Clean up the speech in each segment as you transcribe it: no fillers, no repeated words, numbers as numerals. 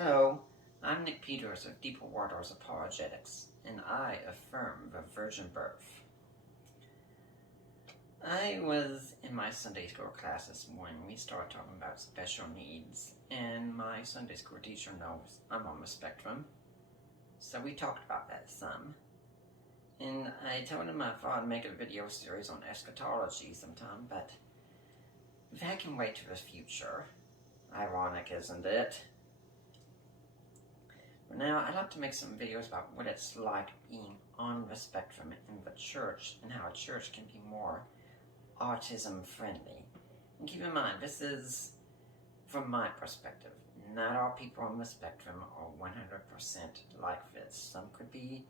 Hello, I'm Nick Peters of Deeper Waters Apologetics, and I affirm the virgin birth. I was in my Sunday school class this morning. We started talking about special needs, and my Sunday school teacher knows I'm on the spectrum, so we talked about that some. And I told him I thought I'd make a video series on eschatology sometime, but that can wait to the future. Ironic, isn't it? Now, I'd like to make some videos about what it's like being on the spectrum in the church and how a church can be more autism friendly. And keep in mind, this is from my perspective. Not all people on the spectrum are 100% like this. Some could be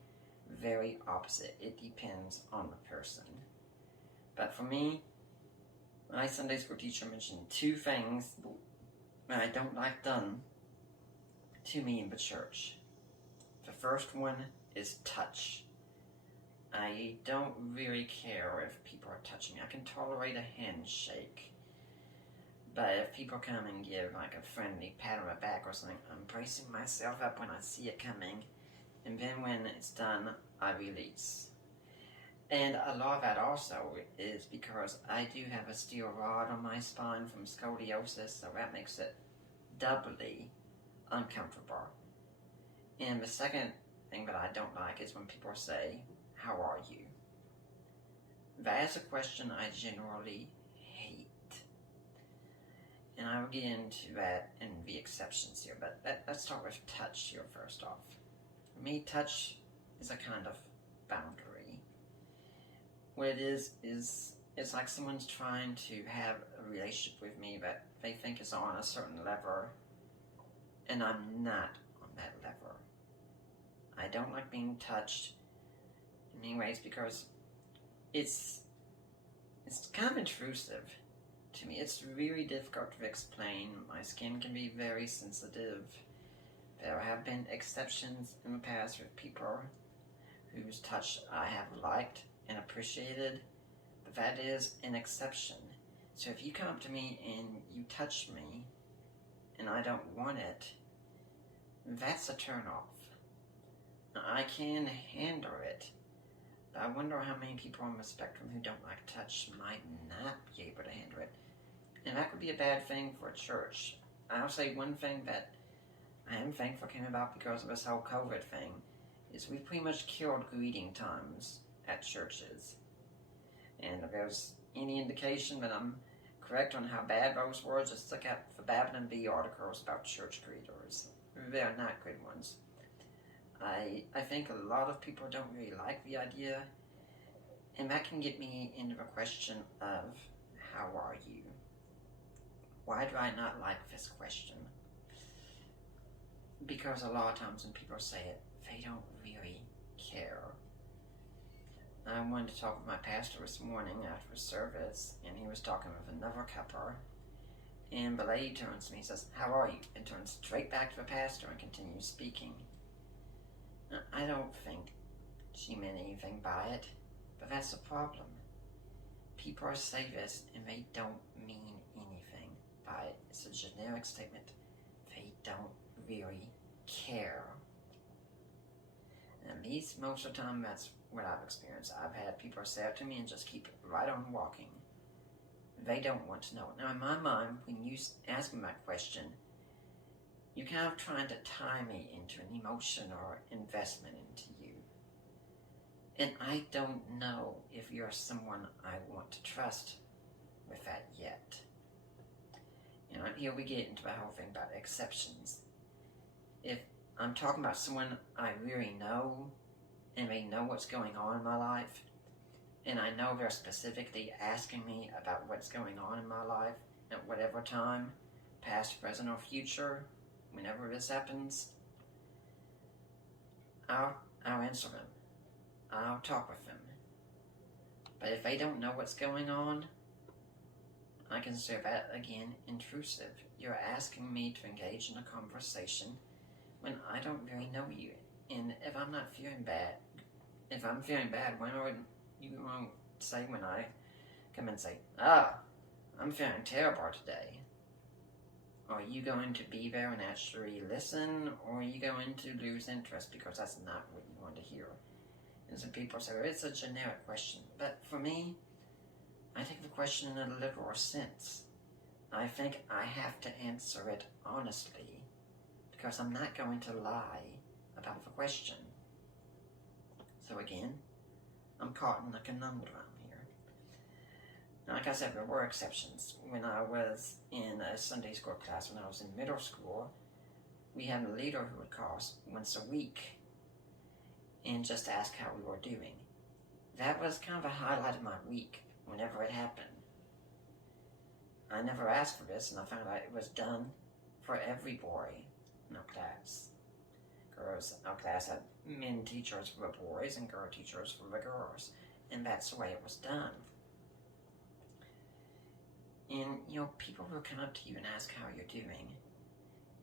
very opposite. It depends on the person. But for me, my Sunday school teacher mentioned two things that I don't like done to me in the church. The first one is touch. I don't really care if people are touching me. I can tolerate a handshake. But if people come and give like a friendly pat on the back or something, I'm bracing myself up when I see it coming. And then when it's done, I release. And a lot of that also is because I do have a steel rod on my spine from scoliosis, so that makes it doubly uncomfortable. And the second thing that I don't like is when people say, "How are you?" That is a question I generally hate. And I will get into that in the exceptions here, but let's start with touch here first off. For me, touch is a kind of boundary. What it is it's like someone's trying to have a relationship with me that they think is on a certain level, and I'm not on that level. I don't like being touched in many ways because it's kind of intrusive to me. It's really difficult to explain. My skin can be very sensitive. There have been exceptions in the past with people whose touch I have liked and appreciated, but that is an exception. So if you come up to me and you touch me and I don't want it, that's a turn-off. I can handle it, but I wonder how many people on the spectrum who don't like touch might not be able to handle it. And that could be a bad thing for a church. I'll say one thing that I am thankful came about because of this whole COVID thing is we've pretty much killed greeting times at churches. And if there's any indication that I'm correct on how bad those were, just look at the Babylon Bee articles about church greeters. They're not good ones. I think a lot of people don't really like the idea, and that can get me into the question of, how are you? Why do I not like this question? Because a lot of times when people say it, they don't really care. I wanted to talk with my pastor this morning after service, and he was talking with another couple, and the lady turns to me and says, "How are you?" and turns straight back to the pastor and continues speaking. Now, I don't think she meant anything by it, but that's the problem. People say this and they don't mean anything by it. It's a generic statement. They don't really care. And most of the time, that's what I've experienced. I've had people say it to me and just keep right on walking. They don't want to know. Now, in my mind, when you ask me that question, you're kind of trying to tie me into an emotion or investment into you. And I don't know if you're someone I want to trust with that yet. You know, here we get into the whole thing about exceptions. If I'm talking about someone I really know, and they know what's going on in my life, and I know they're specifically asking me about what's going on in my life at whatever time, past, present, or future, whenever this happens, I'll answer them. I'll talk with them. But if they don't know what's going on, I consider that, again, intrusive. You're asking me to engage in a conversation when I don't really know you. And if I'm not feeling bad, if I'm feeling bad, when are you going to say when I come and say, "I'm feeling terrible today"? Are you going to be there and actually listen, or are you going to lose interest because that's not what you want to hear? And some people say, well, it's a generic question. But for me, I take the question in a literal sense. I think I have to answer it honestly because I'm not going to lie about the question. So again, I'm caught in a conundrum here. Now, like I said, there were exceptions. When I was in a Sunday school class, when I was in middle school, we had a leader who would call us once a week and just ask how we were doing. That was kind of a highlight of my week whenever it happened. I never asked for this, and I found out it was done for every boy in our class. Our class had men teachers for the boys and girl teachers for the girls, and that's the way it was done. And, people will come up to you and ask how you're doing,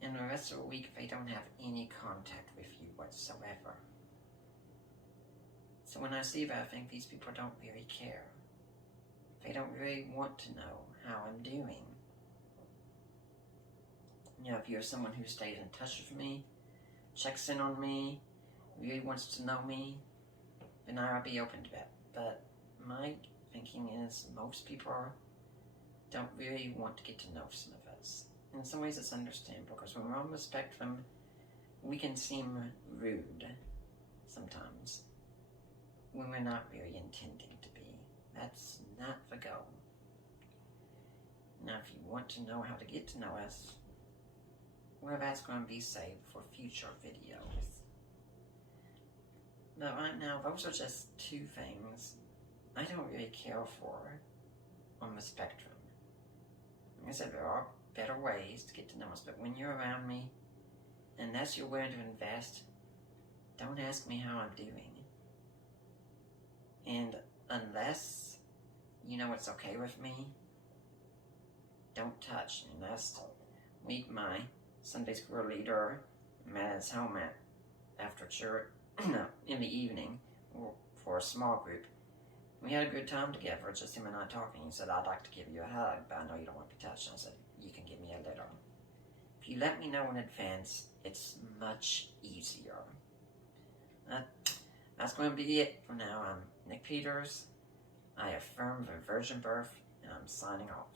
and the rest of the week they don't have any contact with you whatsoever. So when I see that, I think these people don't really care. They don't really want to know how I'm doing. If you're someone who stays in touch with me, checks in on me, really wants to know me, then I'll be open to that. But my thinking is most people don't really want to get to know some of us. In some ways it's understandable, because when we're on the spectrum, we can seem rude sometimes when we're not really intending to be. That's not the goal. Now, if you want to know how to get to know us, well, that's going to be saved for future videos. But right now, those are just two things I don't really care for on the spectrum. Like I said, there are better ways to get to know us, but when you're around me, unless you're willing to invest, don't ask me how I'm doing. And unless you know it's okay with me, don't touch. And last week, my Sunday school leader met us home after church, in the evening, for a small group. We had a good time together, just him and I talking. He said, I'd like to give you a hug, but I know you don't want to be touched. And I said, you can give me a little. If you let me know in advance, it's much easier. That's going to be it for now. I'm Nick Peters. I affirm the virgin birth, and I'm signing off.